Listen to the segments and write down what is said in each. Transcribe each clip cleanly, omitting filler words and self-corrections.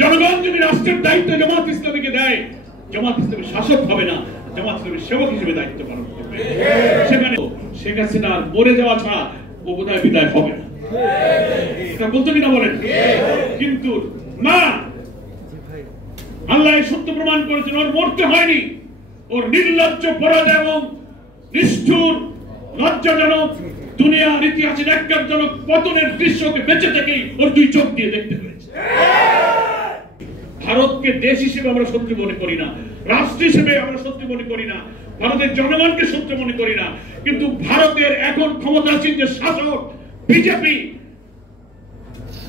জনগণ যদি রাষ্ট্রের দায়িত্ব জামাত ইসলামীকে দেয়, জামাত ইসলামী শাসক হবে না, জামাত ইসলামী সেবক হিসেবে দায়িত্ব পালন করবে। সেখানে শেখ হাসিনার মরে যাওয়া ছাড়া ও বোধহয় বিদায় হবে না। এটা বলতে কিনা বলেন? কিন্তু না, আল্লাহ সত্য প্রমাণ করেছেন, ওর মরতে হয়নি। ওর নির্লজ্জ পরাজয় এবং নিষ্ঠুর লজ্জাজনক দুনিয়ার ইতিহাসের একজনক পতনের দৃশ্যকে বেঁচে থেকেই ওর দুই চোখ দিয়ে দেখতে হয়েছে। ভারতকে দেশ হিসেবে আমরা শত্রু মনে করি না, রাষ্ট্র হিসেবে আমরা শত্রু মনে করি না, ভারতের জনগণকে শত্রু মনে করি না, কিন্তু ভারতের এখন ক্ষমতাসীন যে শাসক বিজেপি,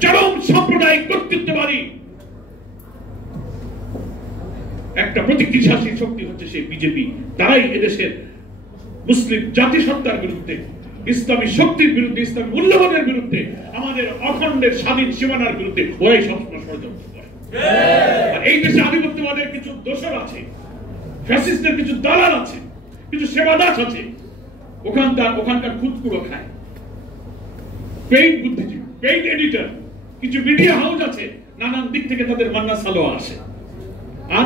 চরম সাম্প্রদায়িক কর্তৃত্ববাদী একটা প্রতিক্রিয়াশীল শক্তি হচ্ছে সেই বিজেপি। তারাই এদেশের মুসলিম জাতিসত্তার বিরুদ্ধে, ইসলামী শক্তির বিরুদ্ধে, ইসলামী মূল্যবোধের বিরুদ্ধে, আমাদের অখণ্ডের স্বাধীন সীমানার বিরুদ্ধে ওরাই সবসময় ষড়যন্ত্র করে। আর এই দেশে আধিপত্যবাদের কিছু দোসর আছে, ফ্যাসিস্টের কিছু দালাল আছে, কিছু সেবাদাস আছে, ওখানকার খুদকুড়ো খায়, পেইড বুদ্ধিজীবী, পেইড এডিটর, কিছু মিডিয়া হাউস আছে, নানান দিক থেকে তাদের মান্না সালোয়া আসে, আর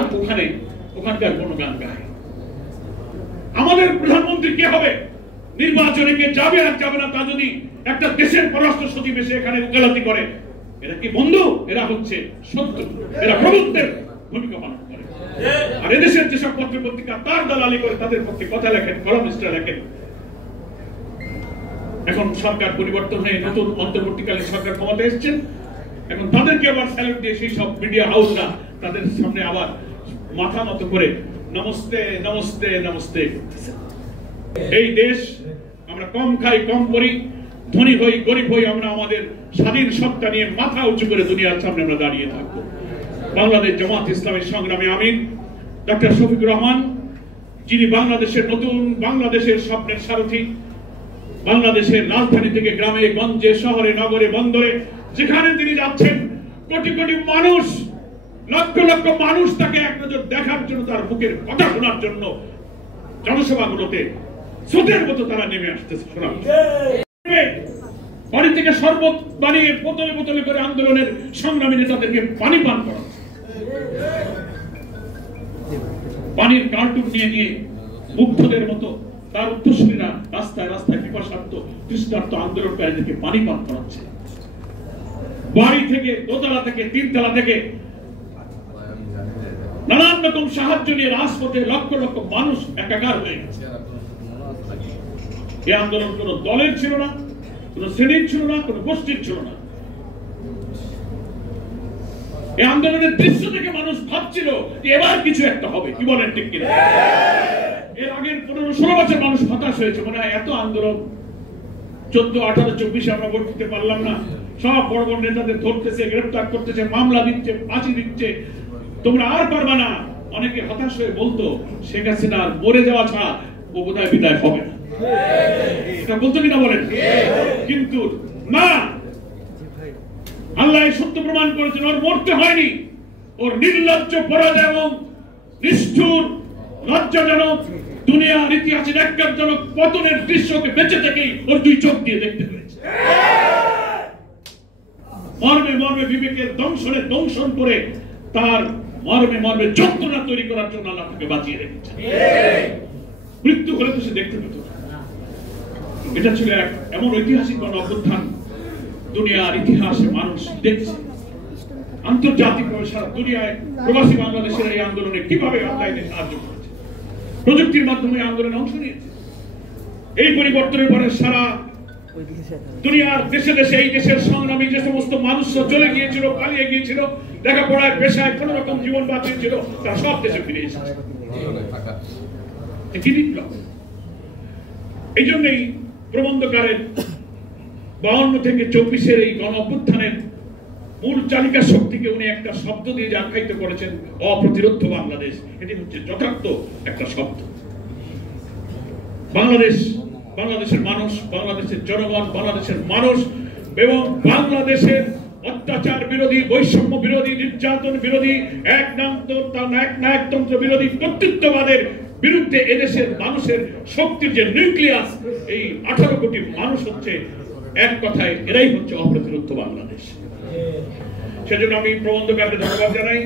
ওখানকার কোন গান গায়। আমাদের প্রধানমন্ত্রী কে হবে, নির্বাচনে কে যাবে আর যাবে না তা যদি একটা দেশের পররাষ্ট্র সচিব এসে এখানে উকালতি করে, এরা কি বন্ধু? এরা হচ্ছে শত্রু, এরা প্রভুত্বের ভূমিকা পালন করে। আর এদেশের যেসব পত্র পত্রিকা তার দালালি করে, তাদের পক্ষে কথা লেখেন, কলামিস্টরা লেখেন। এখন সরকার পরিবর্তন হয়ে নতুন অন্তর্বর্তীকালীন সরকার ক্ষমতা এসেছেন, এখন তাদেরকে আবার স্যালুট দিয়ে সেই সব মিডিয়া হাউসরা তাদের সামনে আবার মাথা নত করে নমস্তে নমস্তে নমস্তে করতেছে। এই দেশ আমরা কম খাই, কম করি, ধনী হই, গরিব হই, আমরা আমাদের স্বাধীন সত্তা নিয়ে মাথা উঁচু করে দুনিয়ার সামনে আমরা দাঁড়িয়ে থাকবো। বাংলাদেশ জামাত ইসলামী সংগ্রামী আমির ডক্টর শফিকুর রহমান, যিনি বাংলাদেশের নতুন বাংলাদেশের স্বপ্নের সারথি, বাংলাদেশের রাজধানী থেকে গ্রামে গঞ্জে, শহরে, নগরে, বন্দরে যেখানে তিনি যাচ্ছেন, কোটি কোটি মানুষ, লক্ষ লক্ষ মানুষ তাকে এক নজর দেখার জন্য, তার মুখের কথা শোনার জন্য জনসভাগুলোতে স্রোতের মতো তারা নেমে আসতেছে। বাড়ি থেকে শরবত বানিয়ে বোতলে বোতলে করে আন্দোলনের সংগ্রামী নেতাদেরকে পানি পান করাচ্ছে, পানির কার্টুন নিয়ে নিয়ে মুগ্ধদের মতো তার উত্তরসূরীরা রাস্তায় রাস্তায় পিপাসার্ত তৃষ্ণার্ত আন্দোলনকারীদেরকে পানি পান করাচ্ছে। বাড়ি থেকে, দোতলা থেকে, তিনতলা থেকে নানান রকম সাহায্য নিয়ে রাজপথে লক্ষ লক্ষ মানুষ একাকার হয়ে গেছে। এই আন্দোলন কোন দলের ছিল না, কোন শ্রেণীর ছিল না, কোন গোষ্ঠীর ছিল না। এই আন্দোলনের দৃশ্য থেকে মানুষ ভাবছিল যে এবার কিছু একটা হবে। কি বলেন, ঠিক কিনা? এর আগের 15-16 বছর মানুষ হতাশ হয়েছে, মনে হয় এত আন্দোলন, 14, 18, 24 আমরা ভোট দিতে পারলাম না, সব বড় বড় নেতাদের ধরতেছে, গ্রেফতার করতেছে, মামলা দিচ্ছে, ফাঁসি দিচ্ছে, তোমরা আর পারবা না। অনেকে হতাশ হয়ে বলতো শেখ হাসিনার মরে যাওয়া ছাড়া ও বোধহয় বিদায় হবে না। এটা বলতো কিনা বলেন? কিন্তু না, আল্লাহ সত্য প্রমাণ করেছেন, ওর মরতে হয়নি। ওর নির্লজ্জ পরাজয় এবং নিষ্ঠুর লজ্জাজনক দুনিয়ার ইতিহাসের একজনক পতনের দৃশ্যকে বেঁচে থেকেই ওর দুই চোখ দিয়ে দেখতে হয়েছে। মর্মে মর্মে বিবেকের দংশন করে তার মর্মে মর্মে যন্ত্রণা তৈরি করার জন্য আল্লাহ তাকে বাঁচিয়ে রেখেছে। মৃত্যু হলে তো সে দেখতে পেত। এটা ছিল এক এমন ঐতিহাসিক গণ অভ্যুত্থান, দুনিয়ার ইতিহাসে মানুষ দেখছে, আন্তর্জাতিকভাবে সারা দুনিয়ায় প্রবাসী বাংলাদেশের এই আন্দোলনে কিভাবে অনলাইনে সাহায্য করেছে, প্রযুক্তির মাধ্যমে আন্দোলনে অংশ নিয়েছে। এই পরিবর্তনের পরে সারা দুনিয়ার দেশে দেশে এই দেশের সংগ্রামী যে সমস্ত মানুষ চলে গিয়েছিল, পালিয়ে গিয়েছিল, লেখাপড়ায়, পেশায় কোন রকম জীবন বাঁচিয়েছিল, তারা সব দেশে ফিরে এসেছে। এই জন্যই প্রবন্ধকারের 52 থেকে 24 এই গণ অভ্যুত্থানের মূল চালিকা শক্তিকে উনি একটা শব্দ দিয়ে আখ্যায়িত করেছেন, অপ্রতিরোধ বাংলাদেশ। এটি হচ্ছে যথার্থ একটা শব্দ। বাংলাদেশের মানুষ, বাংলাদেশের জনগণ, বাংলাদেশের মানুষ এবং বাংলাদেশের অত্যাচার বিরোধী, বৈষম্য বিরোধী, নির্যাতন বিরোধী, একনায়কতন্ত্র বিরোধী, কর্তৃত্ববাদের বিরুদ্ধে এদেশের মানুষের শক্তির যে নিউক্লিয়াস, এই 18 কোটি মানুষ হচ্ছে এক কথায়, এরাই হচ্ছে অপ্রতিরোধ বাংলাদেশ। সেজন্য আমি প্রবন্ধকারকে ধন্যবাদ জানাই।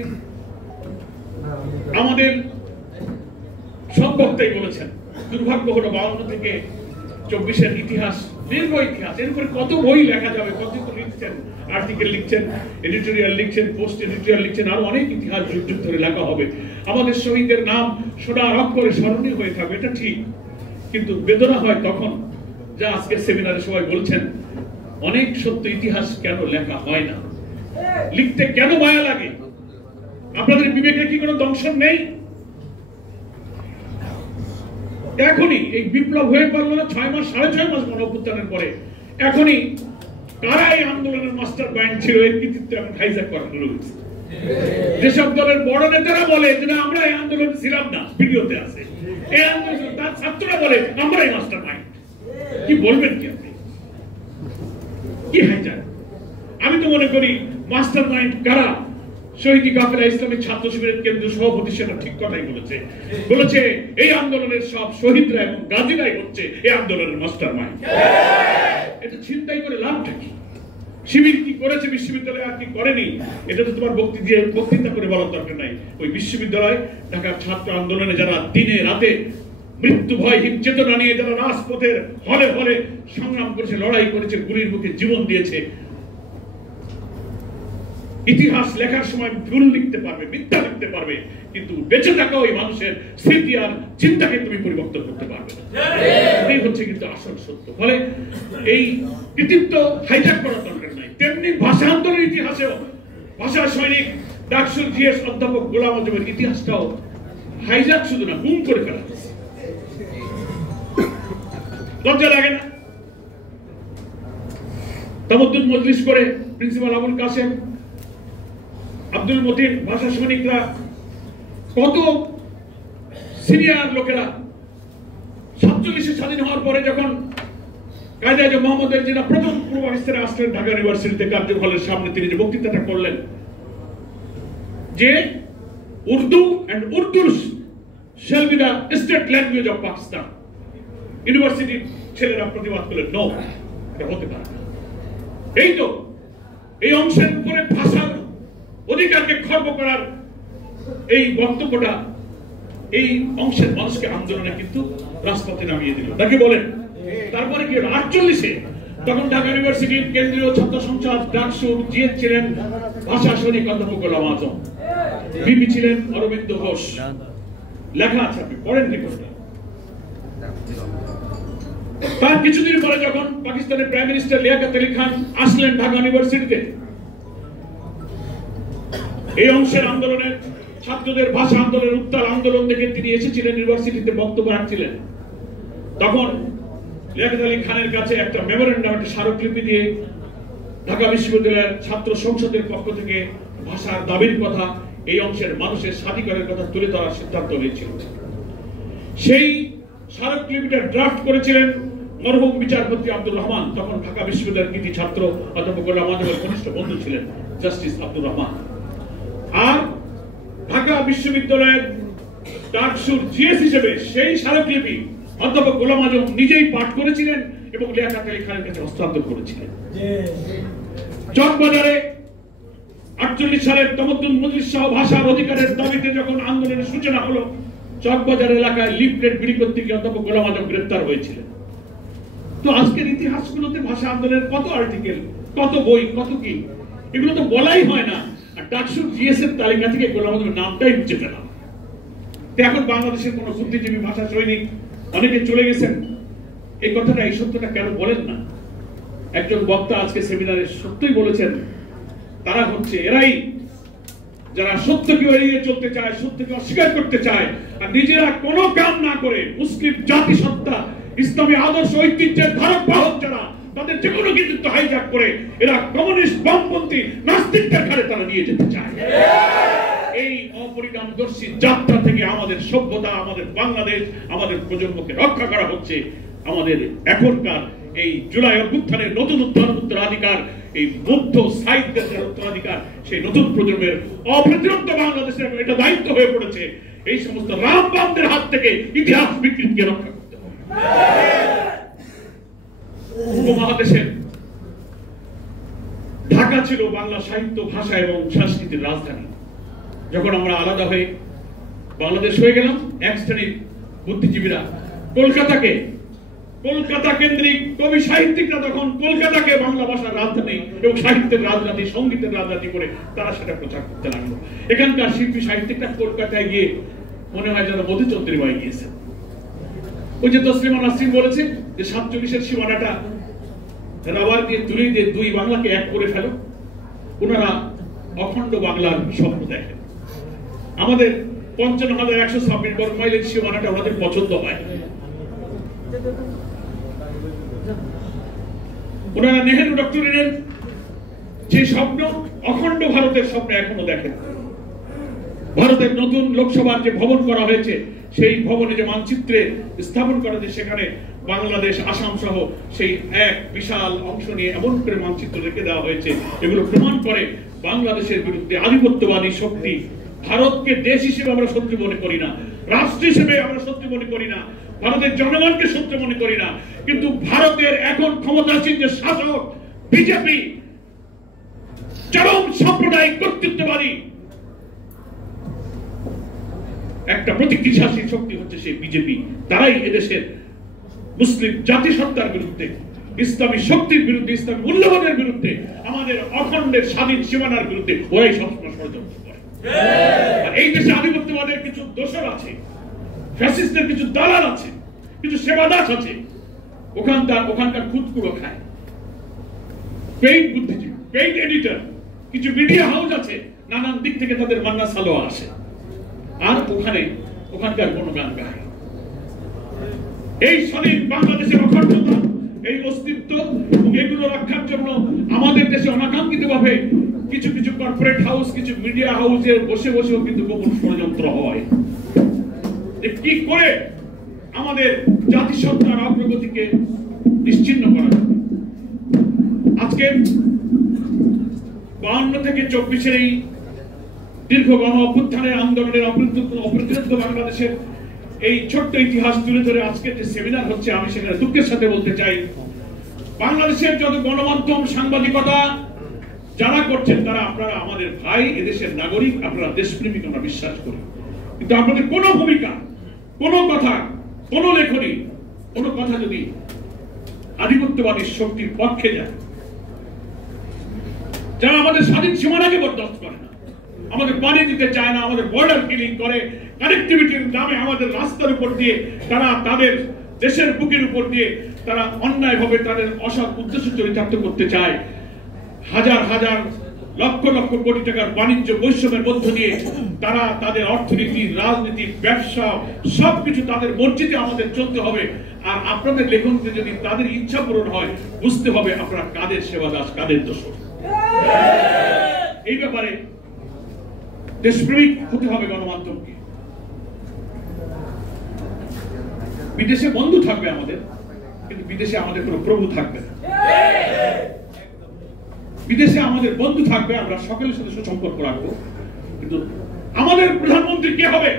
আমাদের সব বক্তাই বলেছেন, দুর্ভাগ্য হলো 52 থেকে 24-এর ইতিহাস, দীর্ঘ ইতিহাস, এর উপরে কত বই লেখা যাবে, কত লিখছেন, আর্টিকেল লিখছেন, এডিটোরিয়াল লিখছেন, পোস্ট এডিটোরিয়াল লিখছেন, আরো অনেক ইতিহাস যুগ যুগ ধরে লেখা হবে। আমাদের শহীদদের নাম সোনার অক্ষরে স্মরণীয় হয়ে থাকবে, এটা ঠিক। কিন্তু বেদনা হয় তখন, যা আজকের সেমিনারে সবাই বলছেন, অনেক সত্য ইতিহাস কেন লেখা হয় না, লিখতে কেন মায়া লাগে? আপনাদের বিবেকে কি কোনো দংশন নেই? এখনই এই বিপ্লব হয়ে পারলো না 6 মাস, 6.5 মাস গণঅভ্যুত্থানের পরে, এখনই কারা এই আন্দোলনের মাস্টার মাইন্ড ছিল, এর কৃতিত্ব এখন হাইজ্যাক করা শুরু হয়েছে। যেসব দলের বড় নেতারা বলে যে না আমরা এই আন্দোলনে ছিলাম না, ভিডিওতে আছে, এই আন্দোলন তার ছাত্ররা বলে আমরাই মাস্টার মাইন্ড। কি বলবেন কি আপনি? কি হাইজ্যাক? আমি তো মনে করি মাস্টার মাইন্ড কারা, শহীদ কাফেলা ইসলামী ছাত্র শিবিরের কেন্দ্রীয় সভাপতি সেটা ঠিক কথাই বলেছে। বলেছে এই আন্দোলনের সব শহীদরা এবং গাজীরাই হচ্ছে এই আন্দোলনের মাস্টার মাইন্ড। এটা চিন্তাই করে লাভটা কি? শিবির কি করেছে বিশ্ববিদ্যালয়ে আর কি করেনি, এটা তো তোমার বক্তৃতা করে বলার দরকার নাই। ওই বিশ্ববিদ্যালয় ঢাকার ছাত্র আন্দোলনে যারা দিনে রাতে মৃত্যু ভয়হীন চেতনা নিয়ে যারা রাজপথের হলে হলে সংগ্রাম করেছে, লড়াই করেছে, গুলির মুখে জীবন দিয়েছে, ইতিহাস লেখার সময় ভুল লিখতে পারবে, মিথ্যা লিখতে পারবে, কিন্তু বেঁচে থাকা ওই মানুষের স্মৃতি আর চিন্তাকে তুমি পরিবর্তন করতে পারবে না। এটাই হচ্ছে কিন্তু আসল সত্য। ফলে এই কৃতিত্ব হাইজ্যাক করার দরকার নাই। তেমনি ভাষা আন্দোলনের ইতিহাসেও ভাষা সৈনিক ডাকসুর জিএস অধ্যাপক গোলাম আজমের ইতিহাসটাও হাইজ্যাক শুধু না, গুম করে ফেলা হয়েছে। লজ্জা লাগে না? তামাদ্দুন মজলিস করে প্রিন্সিপাল আবুল কাসেম, আব্দুল মতিন, ভাষা সৈনিকরা, কত সিনিয়র লোকেরা 47 স্বাধীন হওয়ার পরে যখন কায়েদ আজম মোহাম্মদের যিনি প্রথম পূর্ব পাকিস্তানে আসলেন ঢাকা ইউনিভার্সিটিতে কার্যক্রমের সামনে, তিনি যে বক্তৃতাটা করলেন যে Urdu and Urdu shall be the state language of Pakistan, ইউনিভার্সিটির ছেলেরা প্রতিবাদ করলেন, নো, এটা হতে পারে না। এই তো এই অংশের উপরে ভাষার অধিকারকে খর্ব করার এই বক্তব্যটা এই অংশের মানুষকে আন্দোলনে কিন্তু রাজপথে নামিয়ে দিল, নাকি বলেন? তারপরে কি 48-এ তখন ঢাকা ইউনিভার্সিটির কেন্দ্রীয় ছাত্র সংসদ ডাকসুর জিএস ছিলেন ভাষা সৈনিক অধ্যাপক গোলাম আজম, বিপি ছিলেন অরবিন্দ ঘোষ। লেখা আছে, আপনি পড়েন রিপোর্টটা। তার কিছুদিন পরে যখন পাকিস্তানের প্রাইম মিনিস্টার লিয়াকত আলী খান আসলেন ঢাকা ইউনিভার্সিটিতে, এই অংশের আন্দোলনের ছাত্রদের ভাষা আন্দোলনের উত্তাল আন্দোলন দেখে তিনি এসেছিলেন ইউনিভার্সিটিতে বক্তব্য রাখছিলেন। তখন লিয়াকত আলী খানের কাছে একটা মেমোরেন্ডাম, একটা স্মারকলিপি দিয়ে ঢাকা বিশ্ববিদ্যালয়ের ছাত্র সংসদের পক্ষ থেকে ভাষার দাবির কথা, এই অংশের মানুষের স্বাধিকারের কথা তুলে ধরার সিদ্ধান্ত হয়েছিল। সেই স্মারকলিপিটা ড্রাফট করেছিলেন মরহুম বিচারপতি আব্দুর রহমান, তখন ঢাকা বিশ্ববিদ্যালয়ের কৃতি ছাত্র অধ্যাপক গোলাম আজমের ঘনিষ্ঠ বন্ধু ছিলেন জাস্টিস আব্দুর রহমান। আর ঢাকা বিশ্ববিদ্যালয়ের ডাকসুর জিএস হিসেবে সেই স্মারকলিপি অধ্যাপক গোলাম আজম নিজেই পাঠ করেছিলেন এবং লিয়াকত আলী খানের কাছে হস্তান্তর করেছিলেন। চকবাজারে 48 সালের তামাদ্দুন মজলিস সহ ভাষার অধিকারের দাবিতে যখন আন্দোলনের সূচনা হলো, চকবাজার এলাকায় লিফলেট বিলি করতে গিয়ে অধ্যাপক গোলাম আজম গ্রেফতার হয়েছিলেন। তো আজকের ইতিহাসগুলোতে ভাষা আন্দোলনের কত আর্টিকেল, কত বই, কত কি, এগুলো তো বলাই হয় না। আর ডাকসুর জিএস এর তালিকা থেকে গোলাম আজমের নামটাই মুছে ফেলাম। এখন বাংলাদেশের কোন বুদ্ধিজীবী ভাষা সৈনিক অনেকে চলে গেছেন, এই কথাটা, এই সত্যটা কেন বলেন না? একজন বক্তা আজকে সেমিনারে সত্যই বলেছেন, তারা হচ্ছে এরাই যারা সত্যকে এড়িয়ে চলতে চায়, সত্যকে অস্বীকার করতে চায়, আর নিজেরা কোনো কাম না করে মুসলিম জাতিসত্তা, ইসলামী আদর্শ ঐতিহ্যের ধারক বাহক যারা, তাদের যে কোনো কৃতিত্ব হাইজ্যাক করে এরা কমিউনিস্ট, বামপন্থী, নাস্তিকদের ঘাড়ে তারা নিয়ে যেতে চায়। এই অপরিণামদর্শী যাত্রা থেকে আমাদের সভ্যতা, আমাদের বাংলাদেশ, আমাদের প্রজন্মকে রক্ষা করা হচ্ছে। আমাদের এখনকার এই জুলাই অভ্যুত্থানের নতুন উত্তরাধিকার, এই মুগ্ধ সাহিত্যের উত্তরাধিকার, সেই নতুন প্রজন্মের অপ্রতিরোধ্য বাংলাদেশের এটা দায়িত্ব হয়ে পড়েছে এই সমস্ত রামবামদের হাত থেকে ইতিহাস বিকৃতিকে রক্ষা করতে হবে। উপমহাদেশের ঢাকা ছিল বাংলা সাহিত্য, ভাষা এবং সংস্কৃতির রাজধানী। যখন আমরা আলাদা হয়ে বাংলাদেশ হয়ে গেলাম, এক শ্রেণীর বুদ্ধিজীবীরা কলকাতা কেন্দ্রিক কবি সাহিত্যিকরা তখন কলকাতাকে বাংলা ভাষার রাজধানী এবং সাহিত্যের রাজধানী, সঙ্গীতের রাজধানী করে তারা সেটা প্রচার করতে লাগলো। এখানকার শিল্পী সাহিত্যিকরা কলকাতায় গিয়ে মনে হয় যেন মধুচন্দ্রিমায় গিয়েছে। ওই যে তসলিমা নাসরিন বলেছে যে 47-এর সীমানাটা রাবার দিয়ে তুলে দিয়ে দুই বাংলাকে এক করে ফেলো। ওনারা অখণ্ড বাংলার স্বপ্ন দেখেন। আমাদের 55,126 বর্গ মাইলের সীমানাটা ওনাদের পছন্দ হয়। ওনারা নেহেরু ডক্টরিনের যে স্বপ্ন, অখণ্ড ভারতের স্বপ্ন এখনো দেখেন। ভারতের নতুন লোকসভার যে ভবন করা হয়েছে, সেই ভবনে যে মানচিত্রে স্থাপন করা হয়েছে, সেখানে বাংলাদেশ, আসাম সহ সেই এক বিশাল অংশ নিয়ে এমন করে মানচিত্র রেখে দেওয়া হয়েছে। এগুলো প্রমাণ করে বাংলাদেশের বিরুদ্ধে আধিপত্যবাদী শক্তি। ভারতকে দেশ হিসেবে আমরা শত্রু মনে করি না, রাষ্ট্র হিসেবে আমরা শত্রু মনে করি না, ভারতের জনগণকে শত্রু মনে করি না, কিন্তু ভারতের এখন ক্ষমতাসীন যে শাসক বিজেপি, চরম সাম্প্রদায়িক কর্তৃত্ববাদী একটা প্রতিক্রিয়াশীল শক্তি হচ্ছে সেই বিজেপি। তারাই এদেশের মুসলিম জাতিসত্তার বিরুদ্ধে, ইসলামী শক্তির বিরুদ্ধে, ইসলামী মূল্যবোধের বিরুদ্ধে, আমাদের অখণ্ডের স্বাধীন সীমানার বিরুদ্ধে ওরাই সবসময় ষড়যন্ত্র করে। আর এই দেশে আধিপত্যবাদের কিছু দোসর আছে, ফ্যাসিস্টদের কিছু দালাল আছে, কিছু সেবাদাস আছে, ওখানকার খুদকুড়ো খায়, পেইড বুদ্ধিজীবী, পেইড এডিটর, কিছু মিডিয়া হাউস আছে, নানান দিক থেকে তাদের মান্না সালোয়া আসে, আর ওখানকার গুণগান গায়। এই স্বাধীন বাংলাদেশের অখণ্ডতা, এই অস্তিত্ব এবং এগুলো রক্ষার জন্য আমাদের দেশে অনাকাঙ্ক্ষিত ভাবে কিছু কিছু কর্পোরেট হাউস, কিছু মিডিয়া হাউসের বসেও কিন্তু গোপন ষড়যন্ত্র হয়। কি করে আমাদের জাতিসত্তার অগ্রগতিকে নিশ্চিহ্ন করা যাবে। আজকে 52 থেকে 24-এর এই দীর্ঘ গণ অভ্যুত্থানের আন্দোলনের অপ্রতিরোধ বাংলাদেশের এই ছোট্ট ইতিহাস তুলে ধরে আজকে যে সেমিনার হচ্ছে, আমি সেখানে দুঃখের সাথে বলতে চাই, বাংলাদেশের যত গণমাধ্যম, সাংবাদিকতা যারা করছেন তারা আপনারা আমাদের ভাই, এদেশের নাগরিক, আপনারা দেশপ্রেমিক, আমরা বিশ্বাস করি, কিন্তু আপনাদের কোনো ভূমিকা, কোনো কথা, কোনো লেখনী, কোনো কথা যদি আধিপত্যবাদী শক্তির পক্ষে যায়, যারা আমাদের স্বাধীন সীমানাকে বরদাস্ত করে না, আমাদের পানি দিতে চায় না, আমাদের বর্ডার কিলিং করে, কানেক্টিভিটির নামে আমাদের রাস্তার উপর দিয়ে তারা তাদের দেশের বুকের উপর দিয়ে তারা অন্যায়ভাবে তাদের অসৎ উদ্দেশ্য চরিতার্থ করতে চায়, হাজার হাজার লক্ষ লক্ষ কোটি টাকার বাণিজ্য বৈষম্যের মধ্য দিয়ে তারা তাদের অর্থনীতি, রাজনীতি, ব্যবসা সবকিছু তাদের মর্জিতে আমাদের চলতে হবে। আর আপনাদের লেখনকে যদি তাদের ইচ্ছা পূরণ হয়, বুঝতে হবে আপনারা কাদের সেবাদাস, কাদের দোষর। এই ব্যাপারে দেশপ্রেমিক হতে হবে গণমাধ্যমকে। বিদেশে বন্ধু থাকবে আমাদের, কিন্তু বিদেশে আমাদের কোনো প্রভু থাকবে না। বিদেশে আমাদের বন্ধু থাকবে, আমরা সকলের সাথে সুসম্পর্ক রাখবো, কিন্তু আমাদের প্রধানমন্ত্রী কে হবে,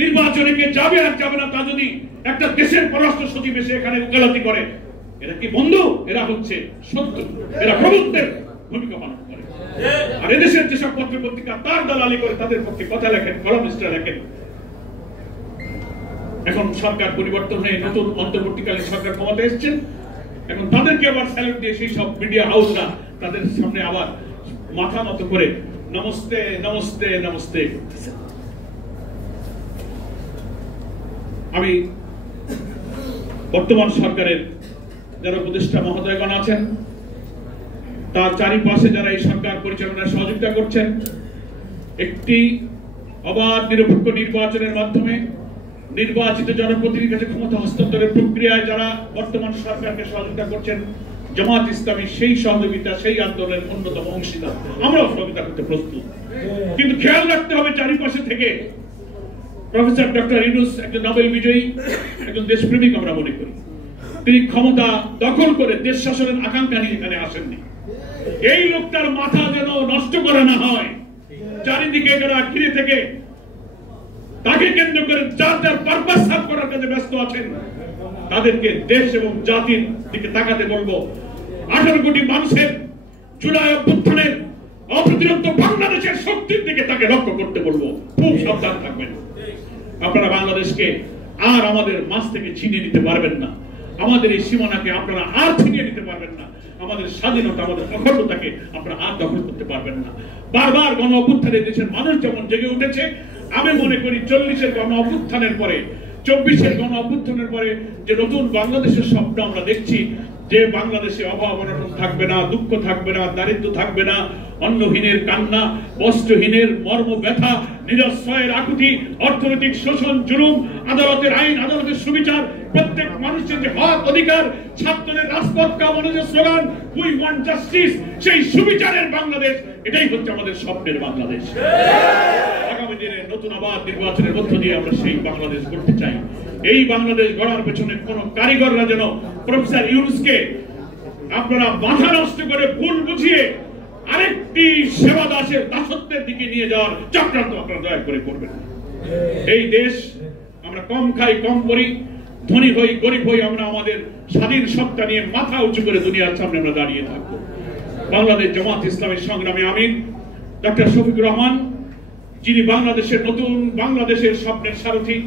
নির্বাচনে কে যাবে আর যাবে না তা যদি একটা দেশের পররাষ্ট্র সচিব এসে এখানে উকালতি করে, এরা কি বন্ধু? এরা হচ্ছে শত্রু, এরা প্রভুত্বের ভূমিকা পালন করে। আর এদেশের যেসব পত্র পত্রিকা তার দালালি করে, তাদের পক্ষে কথা লেখেন, কলামিস্টরা লেখেন। এখন সরকার পরিবর্তন হয়ে নতুন অন্তর্বর্তীকালীন সরকার ক্ষমতায় এসেছেন, এখন তাদেরকে আবার স্যালুট দিয়ে সেই সব মিডিয়া হাউসরা তাদের সামনে আবার মাথা নত করে নমস্তে নমস্তে নমস্তে করতেছেন। আমি বর্তমান সরকারের যারা উপদেষ্টা মহোদয়গণ আছেন, তার চারিপাশে যারা এই সরকার পরিচালনায় সহযোগিতা করছেন, একটি অবাধ নিরপেক্ষ নির্বাচনের মাধ্যমে নির্বাচিত জনপ্রতিনিধির কাছে ক্ষমতা হস্তান্তরের প্রক্রিয়ায় যারা বর্তমান সরকারকে সহযোগিতা করছেন, জামাত ইসলামী সেই সহযোগিতা, সেই আন্দোলনের অন্যতম অংশীদার, আমরাও সহযোগিতা করতে প্রস্তুত। কিন্তু খেয়াল রাখতে হবে চারিপাশে থেকে প্রফেসর ডক্টর ইউনূস একজন নোবেল বিজয়ী, একজন দেশপ্রেমিক আমরা মনে করি। তিনি ক্ষমতা দখল করে দেশ শাসনের আকাঙ্ক্ষা নিয়ে এখানে আসেননি। এই লোকটার মাথা যেন নষ্ট করা না হয়, চারিদিকে যারা ঘিরে থেকে তাকে কেন্দ্র করে যার যার পারপাস সার্ভ করার কাজে ব্যস্ত আছেন, তাদেরকে দেশ এবং জাতির দিকে তাকাতে বলবো। 18 কোটি মানুষের জুলাই অভ্যুত্থানের অপ্রতিরোধ বাংলাদেশের শক্তির দিকে তাকে লক্ষ্য করতে বলবো। খুব সাবধান থাকবেন। আপনারা বাংলাদেশকে আর আমাদের মাঝ থেকে ছিনিয়ে নিতে পারবেন না। আমাদের এই সীমানাকে আপনারা আর ছিনিয়ে নিতে পারবেন না। আমাদের স্বাধীনতা, আমাদের অখণ্ডতাকে আপনারা আর দখল করতে পারবেন না। বারবার গণ অভ্যুত্থানে দেশের মানুষ যেমন জেগে উঠেছে, আমি মনে করি 40-এর গণ অভ্যুত্থানের পরে, 24-এর গণ অভ্যুত্থানের পরে যে নতুন বাংলাদেশের স্বপ্ন আমরা দেখছি, যে বাংলাদেশে অভাব অনটন থাকবে না, দুঃখ থাকবে না, দারিদ্র থাকবে না, অন্নহীনের কান্না, বস্ত্রহীনের মর্ম ব্যথা, নিরশ্রয়ের আকুতি, অর্থনৈতিক শোষণ, জুলুম, আদালতের আইন, আদালতের সুবিচার, প্রত্যেক মানুষের যে হক অধিকার, ছাত্রদের রাজপথ কামানোর যে স্লোগান উই ওয়ান্ট জাস্টিস, সেই সুবিচারের বাংলাদেশ, এটাই হচ্ছে আমাদের স্বপ্নের বাংলাদেশ। আগামী দিনে নতুন আবার নির্বাচনের মধ্য দিয়ে আমরা সেই বাংলাদেশ গড়তে চাই। এই বাংলাদেশ গড়ার পেছনে কোন কারিগররা যেন প্রফেসর ইউনূসকে আপনারা মাথা নষ্ট করে ভুল বুঝিয়ে আরেকটি সেবা দাসের দাসত্বের দিকে নিয়ে যাওয়ার চক্রান্ত আপনারা দয়া করে করবেন। এই দেশ আমরা কম খাই, কম করি, ধনী হই, গরিব হই, আমরা আমাদের স্বাধীন সত্তা নিয়ে মাথা উঁচু করে দুনিয়ার সামনে আমরা দাঁড়িয়ে থাকবো। বাংলাদেশ জামাত ইসলামের সংগ্রামী আমির ডক্টর শফিকুর রহমান, যিনি বাংলাদেশের নতুন বাংলাদেশের স্বপ্নের সারথি,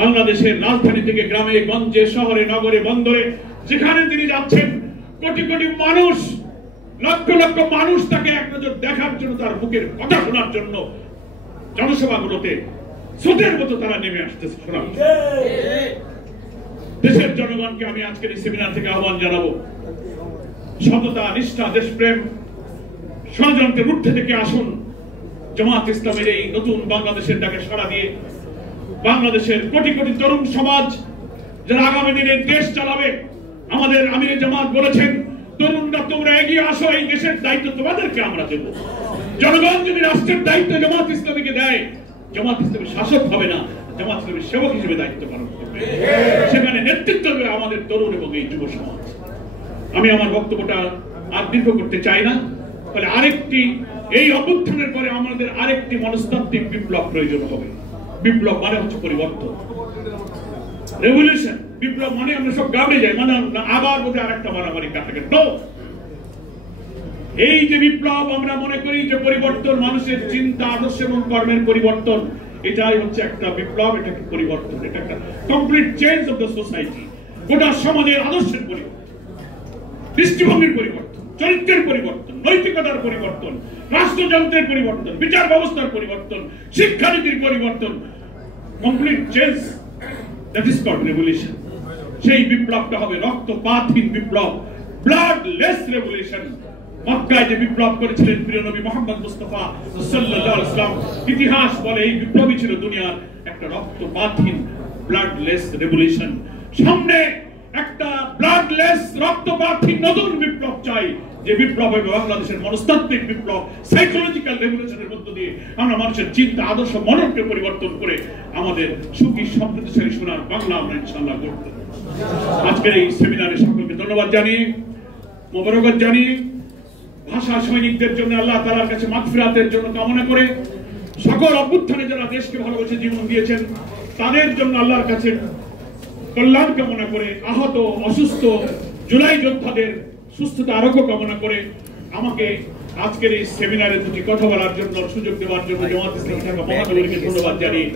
বাংলাদেশের রাজধানী থেকে গ্রামে গঞ্জে, শহরে, নগরে, বন্দরে যেখানে তিনি যাচ্ছেন, কোটি কোটি মানুষ, লক্ষ লক্ষ মানুষ তাকে এক নজর দেখার জন্য, তার মুখের কথা শোনার জন্য জনসভাগুলোতে স্রোতের মতো তারা নেমে আসতেছে। দেশের জনগণকে আমি আজকের এই সেমিনার থেকে আহ্বান জানাবো, সততা, নিষ্ঠা, দেশপ্রেম, ষড়যন্ত্রের ঊর্ধ্বে থেকে আসুন। জামাত ইসলামের এই নতুন বাংলাদেশের ডাকে সাড়া দিয়ে বাংলাদেশের কোটি কোটি তরুণ সমাজ যারা আগামী দিনে দেশ চালাবে, আমাদের আমিরে জামাত বলেছেন, তরুণরা তোমরা এগিয়ে আসো, এই দেশের দায়িত্ব তোমাদেরকে আমরা দেব। জনগণ যদি রাষ্ট্রের দায়িত্ব জামাত ইসলামীকে দেয়, জামাত ইসলামী শাসক হবে না, জামাত ইসলামী সেবক হিসেবে দায়িত্ব পালন করবে। সেখানে নেতৃত্ব দেবে আমাদের তরুণ এবং এই যুব সমাজ। আমি আমার বক্তব্যটা আর দীর্ঘ করতে চাই না। ফলে আরেকটি, এই অভ্যুত্থানের পরে আমাদের আরেকটি মনস্তাত্ত্বিক বিপ্লব প্রয়োজন হবে। বিপ্লব মানে হচ্ছে পরিবর্তন, রেভলিউশন। বিপ্লব মানে আমরা সব গাবড়ে যাই, মানে আবার বোধহয় আরেকটা মারামারি কাটাকে। এই যে বিপ্লব আমরা মনে করি যে পরিবর্তন, মানুষের চিন্তা, আদর্শ এবং কর্মের পরিবর্তন, এটাই হচ্ছে একটা বিপ্লব, এটা একটা পরিবর্তন, এটা একটা complete change of the society. গোটা সমাজের আদর্শের পরিবর্তন, দৃষ্টিভঙ্গির পরিবর্তন, চরিত্রের পরিবর্তন, নৈতিকতার পরিবর্তন, রাষ্ট্রযন্ত্রের পরিবর্তন, বিচার ব্যবস্থার পরিবর্তন, শিক্ষানীতির পরিবর্তন, complete change, that is called revolution. সেই বিপ্লবটা হবে রক্তপাতহীন বিপ্লব, ব্লাডলেস রেভলিউশন। মক্কায় যে বিপ্লব করেছিলেন প্রিয় নবী মুহাম্মদ মুস্তাফা সাল্লাল্লাহু আলাইহি ওয়াসাল্লাম, ইতিহাস বলে এই বিপ্লবই ছিল দুনিয়ার একটা রক্তপাতহীন ব্লাডলেস রেভলিউশন। সামনে একটা ব্লাডলেস, রক্তপাতহীন নতুন বিপ্লব চাই, যে বিপ্লব হবে বাংলাদেশের মনস্তাত্ত্বিক বিপ্লব, সাইকোলজিক্যাল রেভলিউশনের মধ্য দিয়ে আমরা মানুষের চিন্তা, আদর্শ, মননকে পরিবর্তন করে আমাদের সুখী সমৃদ্ধশালী সোনার বাংলা আমরা ইনশাআল্লাহ করতে। আজকের এই সেমিনারে সকলকে ধন্যবাদ জানিয়ে, মোবারকবাদ জানিয়ে, ভাষা সৈনিকদের জন্য আল্লাহ তাআলার কাছে মাগফিরাতের জন্য কামনা করে, সকল অভ্যুত্থানে যারা দেশকে ভালোবেসে জীবন দিয়েছেন তাদের জন্য আল্লাহর কাছে কল্যাণ কামনা করে, আহত, অসুস্থ জুলাই যোদ্ধাদের সুস্থতা, আরোগ্য কামনা করে আমাকে আজকের এই সেমিনারে দুটি কথা বলার জন্য সুযোগ দেওয়ার জন্য জামাত ইসলামী ঢাকা মহানগরীকে ধন্যবাদ জানিয়ে